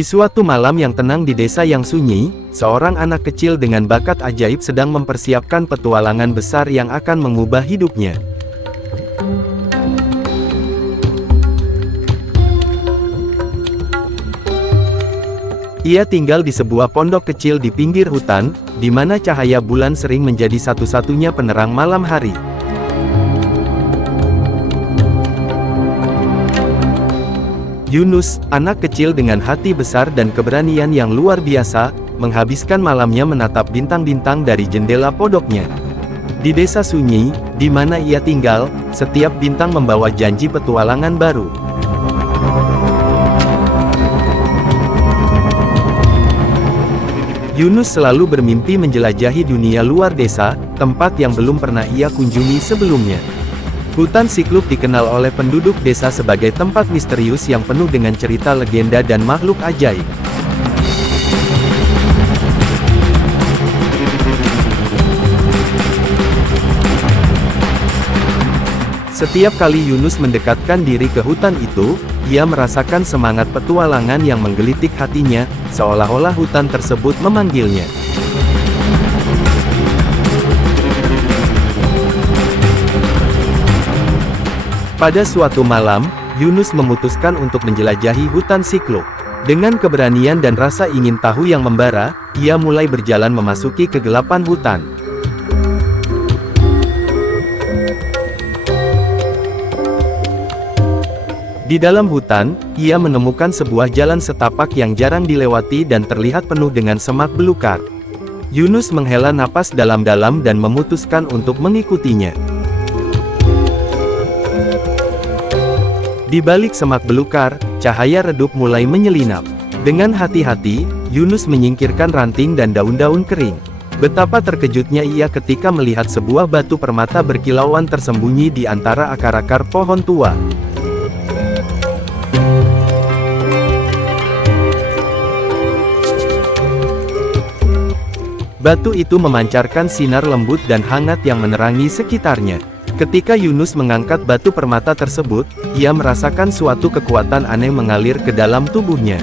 Di suatu malam yang tenang di desa yang sunyi, seorang anak kecil dengan bakat ajaib sedang mempersiapkan petualangan besar yang akan mengubah hidupnya. Ia tinggal di sebuah pondok kecil di pinggir hutan, di mana cahaya bulan sering menjadi satu-satunya penerang malam hari. Yunus, anak kecil dengan hati besar dan keberanian yang luar biasa, menghabiskan malamnya menatap bintang-bintang dari jendela pondoknya. Di desa sunyi, di mana ia tinggal, setiap bintang membawa janji petualangan baru. Yunus selalu bermimpi menjelajahi dunia luar desa, tempat yang belum pernah ia kunjungi sebelumnya. Hutan Sikluk dikenal oleh penduduk desa sebagai tempat misterius yang penuh dengan cerita legenda dan makhluk ajaib. Setiap kali Yunus mendekatkan diri ke hutan itu, ia merasakan semangat petualangan yang menggelitik hatinya, seolah-olah hutan tersebut memanggilnya. Pada suatu malam, Yunus memutuskan untuk menjelajahi hutan Sikluk. Dengan keberanian dan rasa ingin tahu yang membara, ia mulai berjalan memasuki kegelapan hutan. Di dalam hutan, ia menemukan sebuah jalan setapak yang jarang dilewati dan terlihat penuh dengan semak belukar. Yunus menghela napas dalam-dalam dan memutuskan untuk mengikutinya. Di balik semak belukar, cahaya redup mulai menyelinap. Dengan hati-hati, Yunus menyingkirkan ranting dan daun-daun kering. Betapa terkejutnya ia ketika melihat sebuah batu permata berkilauan tersembunyi di antara akar-akar pohon tua. Batu itu memancarkan sinar lembut dan hangat yang menerangi sekitarnya. Ketika Yunus mengangkat batu permata tersebut, ia merasakan suatu kekuatan aneh mengalir ke dalam tubuhnya.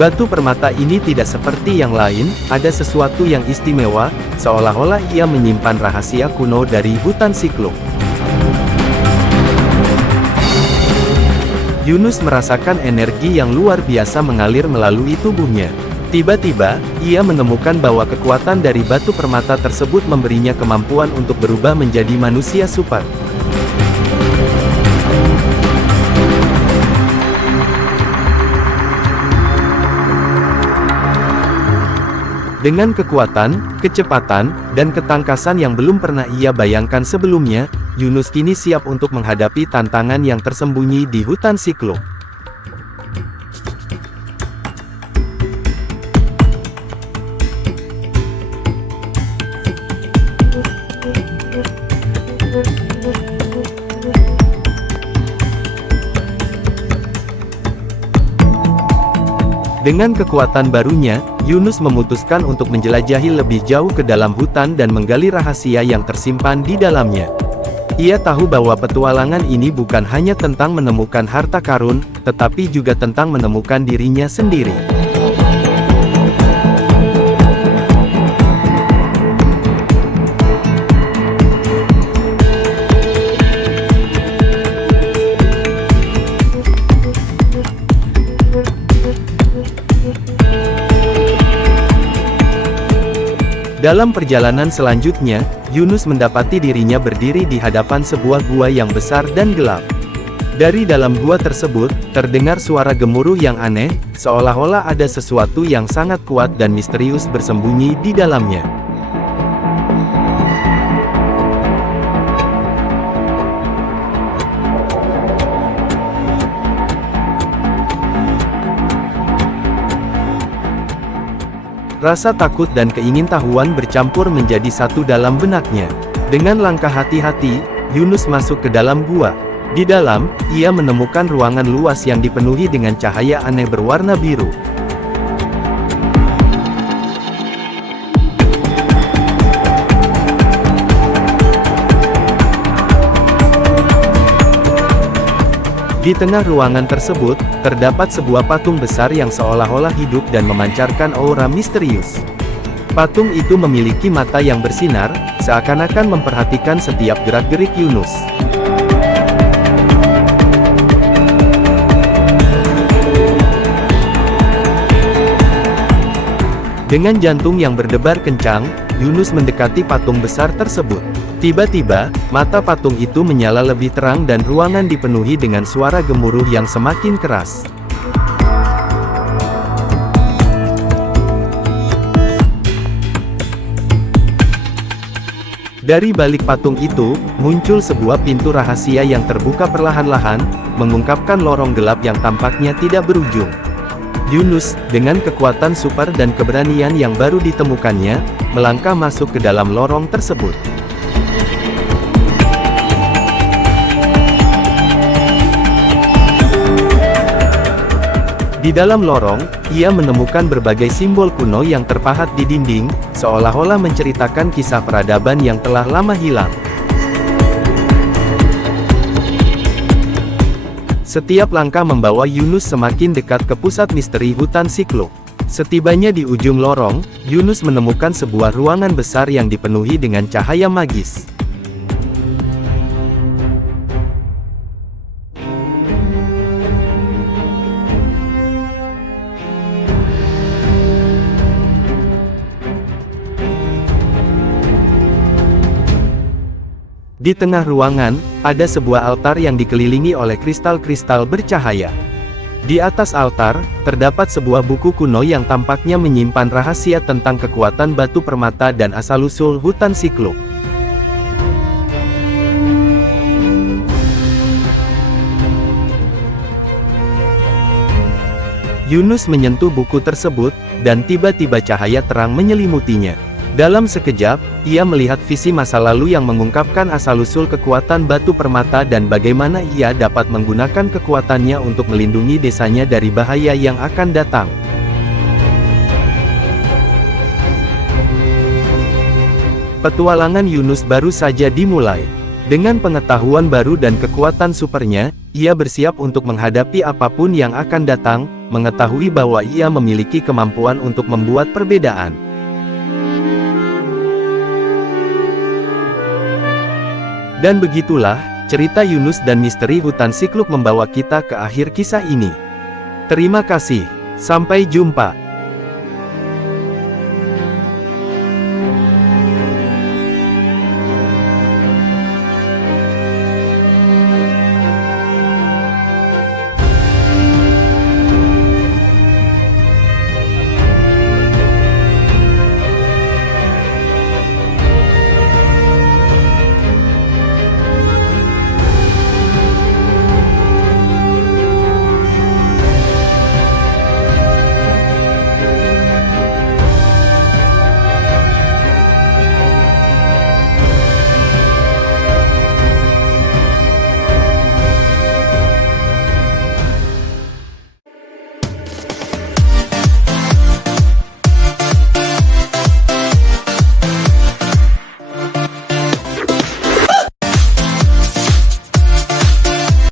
Batu permata ini tidak seperti yang lain, ada sesuatu yang istimewa, seolah-olah ia menyimpan rahasia kuno dari hutan Sikluk. Yunus merasakan energi yang luar biasa mengalir melalui tubuhnya. Tiba-tiba, ia menemukan bahwa kekuatan dari batu permata tersebut memberinya kemampuan untuk berubah menjadi manusia super. Dengan kekuatan, kecepatan, dan ketangkasan yang belum pernah ia bayangkan sebelumnya, Yunus kini siap untuk menghadapi tantangan yang tersembunyi di hutan Sikluk. Dengan kekuatan barunya, Yunus memutuskan untuk menjelajahi lebih jauh ke dalam hutan dan menggali rahasia yang tersimpan di dalamnya. Ia tahu bahwa petualangan ini bukan hanya tentang menemukan harta karun, tetapi juga tentang menemukan dirinya sendiri. Dalam perjalanan selanjutnya, Yunus mendapati dirinya berdiri di hadapan sebuah gua yang besar dan gelap. Dari dalam gua tersebut, terdengar suara gemuruh yang aneh, seolah-olah ada sesuatu yang sangat kuat dan misterius bersembunyi di dalamnya. Rasa takut dan keingintahuan bercampur menjadi satu dalam benaknya. Dengan langkah hati-hati, Yunus masuk ke dalam gua. Di dalam, ia menemukan ruangan luas yang dipenuhi dengan cahaya aneh berwarna biru. Di tengah ruangan tersebut, terdapat sebuah patung besar yang seolah-olah hidup dan memancarkan aura misterius. Patung itu memiliki mata yang bersinar, seakan-akan memperhatikan setiap gerak-gerik Yunus. Dengan jantung yang berdebar kencang, Yunus mendekati patung besar tersebut. Tiba-tiba, mata patung itu menyala lebih terang dan ruangan dipenuhi dengan suara gemuruh yang semakin keras. Dari balik patung itu, muncul sebuah pintu rahasia yang terbuka perlahan-lahan, mengungkapkan lorong gelap yang tampaknya tidak berujung. Yunus, dengan kekuatan super dan keberanian yang baru ditemukannya, melangkah masuk ke dalam lorong tersebut. Di dalam lorong, ia menemukan berbagai simbol kuno yang terpahat di dinding, seolah-olah menceritakan kisah peradaban yang telah lama hilang. Setiap langkah membawa Yunus semakin dekat ke pusat misteri hutan Sikluk. Setibanya di ujung lorong, Yunus menemukan sebuah ruangan besar yang dipenuhi dengan cahaya magis. Di tengah ruangan, ada sebuah altar yang dikelilingi oleh kristal-kristal bercahaya. Di atas altar, terdapat sebuah buku kuno yang tampaknya menyimpan rahasia tentang kekuatan batu permata dan asal-usul hutan Sikluk. Yunus menyentuh buku tersebut, dan tiba-tiba cahaya terang menyelimutinya. Dalam sekejap, ia melihat visi masa lalu yang mengungkapkan asal-usul kekuatan batu permata dan bagaimana ia dapat menggunakan kekuatannya untuk melindungi desanya dari bahaya yang akan datang. Petualangan Yunus baru saja dimulai. Dengan pengetahuan baru dan kekuatan supernya, ia bersiap untuk menghadapi apapun yang akan datang, mengetahui bahwa ia memiliki kemampuan untuk membuat perbedaan. Dan begitulah, cerita Yunus dan misteri hutan Sikluk membawa kita ke akhir kisah ini. Terima kasih. Sampai jumpa.